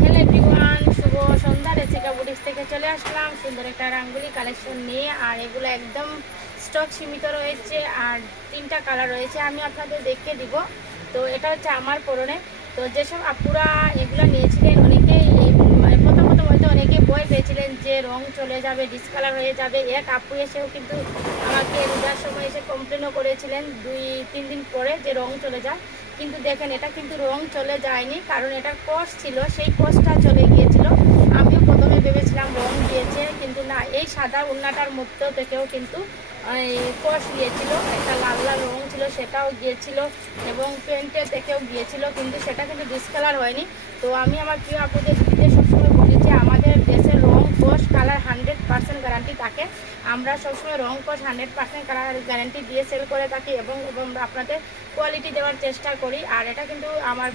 Hello everyone, শুভ সন্ধ্যা। রেসিকা boutiques থেকে চলে আসলাম সুন্দর একটা রাঙ্গুলি কালেকশন নিয়ে। আর এগুলো একদম স্টক সীমিত রয়েছে আর 3টা কালার রয়েছে, আমি আপনাদের দেখিয়ে দিব। তো এটা হচ্ছে আমার পরনে। তো যেসব আপুরা এগুলো নিয়েছিলেন অনেকেই মানে প্রথম প্রথম হয়তো অনেকে ভয় পেয়েছিলেন যে রং চলে যাবে, ডিসকালার হয়ে যাবে। এক আপু এসেও কিন্তু আমাকে রোজার সময় এসে কমপ্লেনও করেছিলেন 2-3 দিন পরে যে রং চলে যায়। কিন্তু দেখেন এটা কিন্তু রং চলে যায়নি, কারণ এটার কস ছিল, সেই কসটা চলে গিয়েছিল। আমিও প্রথমে ভেবেছিলাম রং দিয়েছে, কিন্তু না, এই সাদা উন্নাটার মধ্যেও থেকেও কিন্তু কস গিয়েছিল। একটা লাল লাল রং ছিল, সেটাও গিয়েছিল এবং প্যান্টের থেকেও গিয়েছিল, কিন্তু সেটা কিন্তু ডিসকালার হয়নি। তো আমি আমার প্রিয় আপুদের দিদিদের সবসময় বলি যে আমাদের দেশের রং কস কালার 100% গ্যারান্টি থাকে। আমরা সবসময় রং কস 100% কালার গ্যারান্টি দিয়ে সেল করে থাকি এবং আপনাদের কোয়ালিটি দেওয়ার চেষ্টা করি। আর এটা কিন্তু আমার